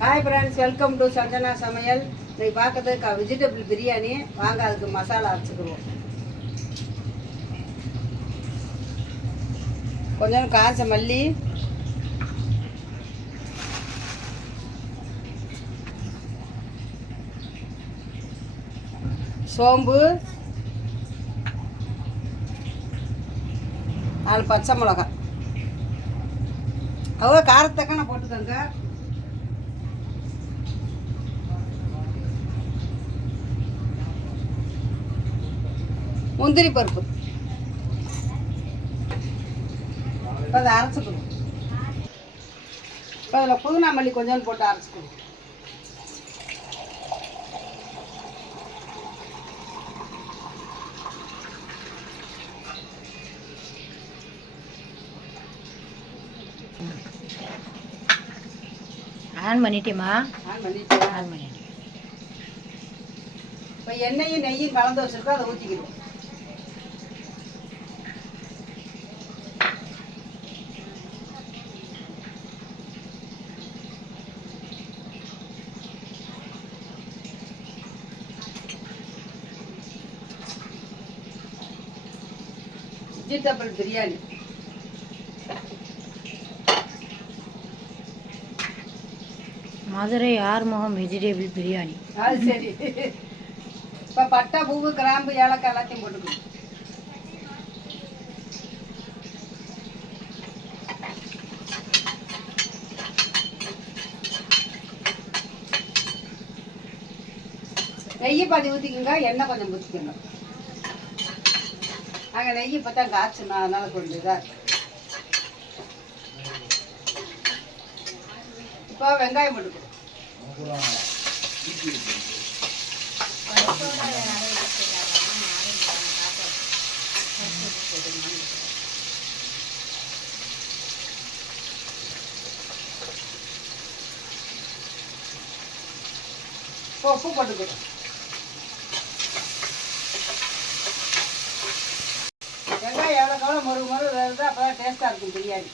Hi friends, welcome to Sanjana சமையல். இன்னைக்கு பார்க்கறதுக்கு வெஜிடபிள் பிரியாணி. வாங்க அதுக்கு மசாலா அரைச்சிக்கிடுவோம். கொஞ்சம் காய்ச்ச மல்லி, சோம்பு, 4 பச்சை மிளகாய். அவங்க காரத்தக்கான போட்டுக்கோங்க. முந்திரி பருப்பு இப்போ அதை அரைச்சிக்கணும். இப்போ அதில் புதினா மல்லி கொஞ்சோண்டு போட்டு அரைச்சிக்கணும். ஆன் பண்ணிட்டேம்மா. ஆன் பண்ணிட்டேன். இப்போ எண்ணெயும் நெய்யும் கலந்து வச்சுருக்கோம், அதை ஊற்றிக்கிடுவோம். வெஜிடபிள் பிரியாணி. மதுரை ஆறுமுகம் வெஜிடபிள் பிரியாணி. அது சரி. இப்போ பட்டை, பூவு, கிராம்பு, ஏலக்காய் எல்லாத்தையும் போட்டுக்கணும். நெய் பாதி ஊற்றிக்கோங்க, எண்ணெய் கொஞ்சம் ஊற்றிக்கோங்க. நாங்கள் நெய் இப்போ தான் காய்ச்சணும், அதனால் கொஞ்சம் இதாக இருக்கும். இப்போ வெங்காயம் போட்டுக்கணும். உப்பு போட்டுக்கணும். வெங்காயம் எவ்வளோ கவலை மொறு வருது, அப்போ தான் டேஸ்ட்டாக இருக்கும் பிரியாணி.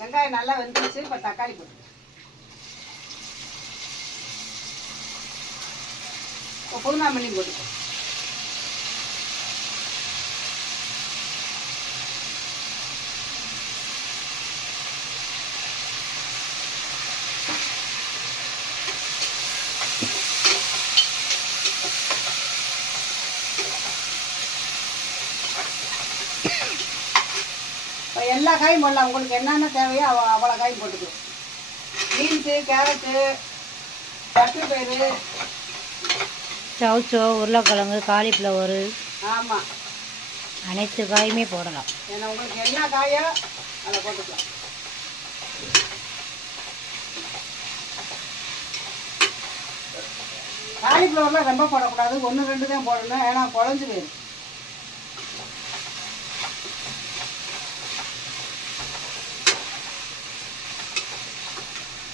வெங்காயம் நல்லா வெந்துருச்சு. இப்போ தக்காளி போட்டு, இப்போ புதினா மல்லி போட்டுக்கோ. இப்போ எல்லா காயும் போடலாம், உங்களுக்கு என்னென்ன தேவையோ அவ்வளோ காயும் போட்டுக்கணும். பீன்ஸு, கேரட்டு, பச்சைப்பயிறு, சவுச்சோ, உருளைக்கிழங்கு, காலிஃப்ளவரு, ஆமாம், அனைத்து காயுமே போடலாம். ஏன்னா உங்களுக்கு என்ன காயோ அதை போட்டுக்கலாம். காலிஃப்ளவர்லாம் ரொம்ப போடக்கூடாது, 1-2 தான் போடணும், ஏன்னா குழஞ்சு போயிடும்.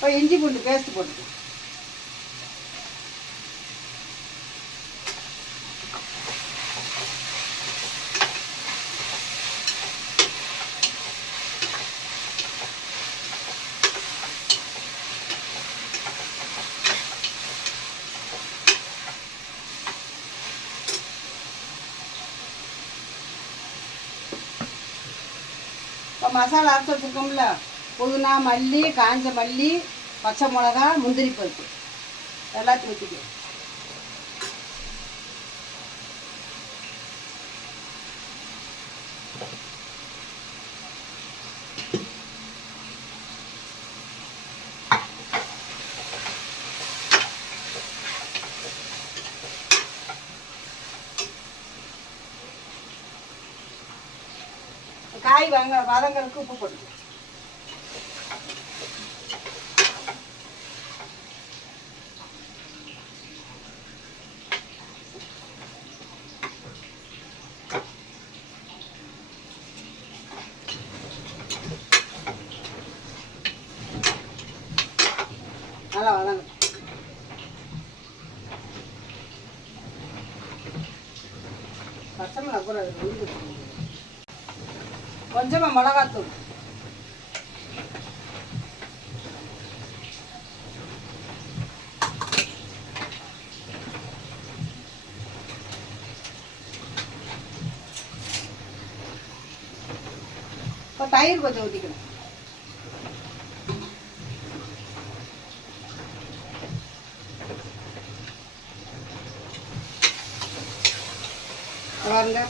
இப்போ இஞ்சி பூண்டு பேஸ்ட் போட்டுக்கணும். இப்போ மசாலா அரைச்சி வச்சுருக்கோம்ல, புதினா, மல்லி, காஞ்ச மல்லி, பச்சை மிளகா, முந்திரி பருப்பு எல்லாத்தையும் ஊற்றிக்கலாம். காய் வதங்களுக்கு உப்பு போட்டுக்கலாம். நல்லா வதங்க. பச்சை மிளகா கூட அது கொஞ்சமாக மிளகாத்தூள், இப்போ தயிர் கொஞ்சம் ஊற்றிக்கணும். பாருங்க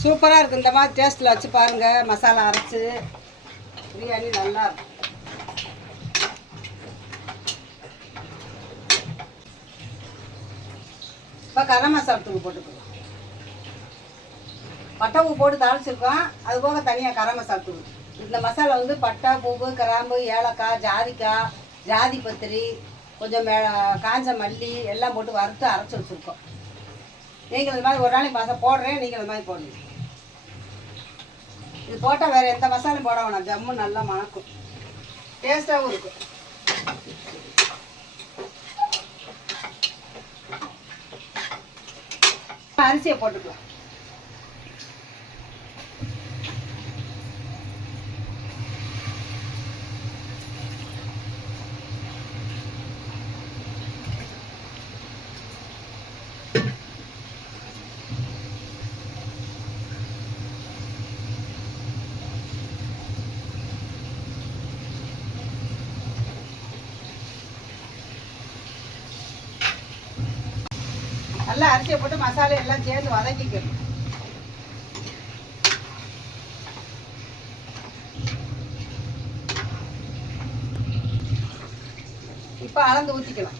சூப்பராக இருக்குது. இந்த மாதிரி டேஸ்ட்டில் வச்சு பாருங்கள். மசாலா அரைச்சி பிரியாணி நல்லா இருக்கும். இப்போ கரம் மசாலா தூள் போட்டுக்கலாம். பட்டை பூ போட்டு தாளிச்சிருக்கோம். அது போக தனியாக கரம் மசாலா தூள். இந்த மசாலா வந்து பட்டை, பூவு, கிராம்பு, ஏலக்காய், ஜாதிக்காய், ஜாதி பத்திரி, கொஞ்சம் காஞ்ச மல்லி எல்லாம் போட்டு வறுத்து அரைச்சி வச்சுருக்கோம். நீங்கள் இந்த மாதிரி ஒரு நாளைக்கு மசாலா போடுறேன், நீங்கள் இந்த மாதிரி போடுங்க. இது போட்டால் வேறு எந்த மசாலையும் போட வேணாம். ஜம்மு நல்லா மணக்கும், டேஸ்ட்டாகவும் இருக்கும். அரிசியை போட்டுக்கலாம். நல்லா அரிசியை போட்டு மசாலா எல்லாம் சேர்ந்து வதக்கிக்கணும். இப்போ அளந்து ஊற்றிக்கலாம்.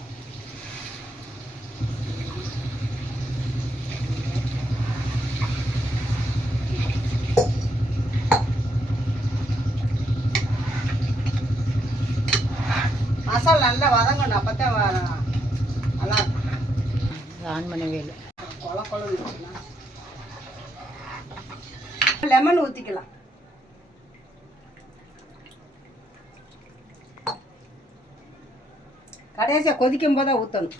மசாலா நல்லா வதங்கணும், அப்போ தான் நல்லா இருக்கும். ஆன் பண்ணவே இல்லை. லெமன் ஊற்றிக்கலாம். கடைசியாக கொதிக்கும் போது ஊற்றணும்.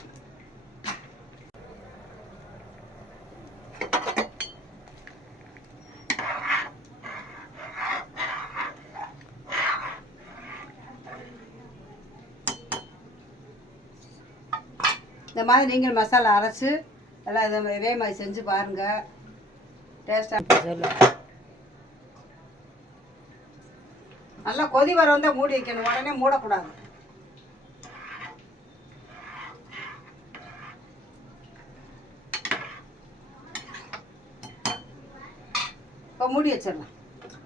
இந்த மாதிரி நீங்கள் மசாலா அரைச்சி எல்லாம் இதே மாதிரி செஞ்சு பாருங்கள். டேஸ்ட்டாக நல்லா கொதி வர வந்தால் மூடி வைக்கணும், உடனே மூடக்கூடாது. இப்போ மூடி வச்சிடலாம்.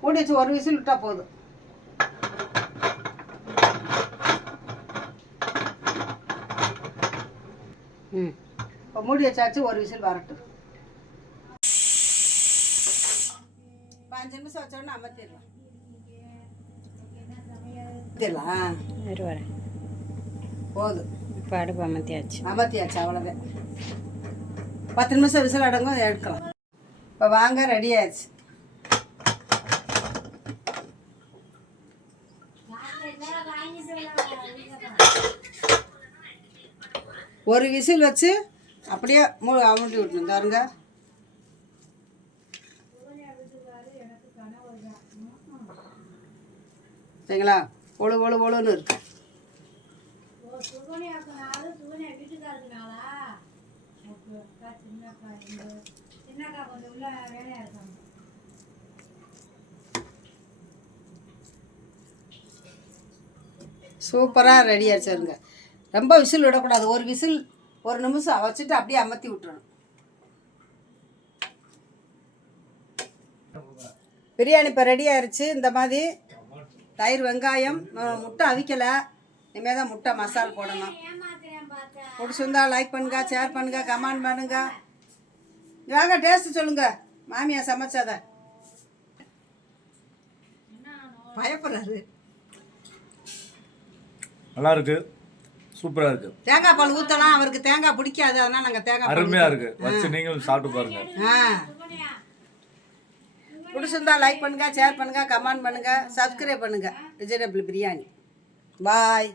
மூடி வச்சு ஒரு விசில் விட்டால் போதும். இப்போ மூடி வச்சாச்சு, ஒரு விசில் வரட்டும். 5 நிமிஷம் வச்சோன்னா அமர்த்திடலாம். போதும். இப்போ அடுப்பு அமர்த்தியாச்சு. அவ்வளோதான். 10 நிமிஷம் விசில் அடங்கும், எடுக்கலாம். இப்போ வாங்க, ரெடி ஆயிடுச்சு. ஒரு விசில் வச்சு அப்படியே அமுட்டி விட்டணும். பாருங்க, சரிங்களா? ஒழு ஒழு ஒழுன்னு இருக்கு. சூப்பராக ரெடி ஆச்சுருங்க. ரொம்ப விசில் விடக்கூடாது. ஒரு விசில் 1 நிமிஷம் வச்சுட்டு அப்படியே அமர்த்தி விட்டுறணும். பிரியாணி இப்போ ரெடி ஆயிடுச்சு. இந்த மாதிரி தயிர், வெங்காயம், முட்டை அவிக்கலை. இனிமேல் தான் முட்டை மசால் போடணும். பிடிச்சிருந்தா லைக் பண்ணுங்க, ஷேர் பண்ணுங்க, கமெண்ட் பண்ணுங்க. வாங்க டேஸ்ட்டு சொல்லுங்க. மாமியா சமைச்சத பயப்படுறாரு. நல்லா இருக்கு, சூப்பரா இருக்கு. தேங்காய் பால் ஊற்றலாம். அவருக்கு தேங்காய் பிடிக்காது, அதனால நாங்கள் தேங்காய் அருமையா இருக்கு. வச்சு நீங்களும் சாப்பிட்டு பாருங்க. பிடிச்சிருந்தா லைக் பண்ணுங்க, ஷேர் பண்ணுங்க, கமெண்ட் பண்ணுங்க, சப்ஸ்கிரைப் பண்ணுங்க. வெஜிடபிள் பிரியாணி. பாய்.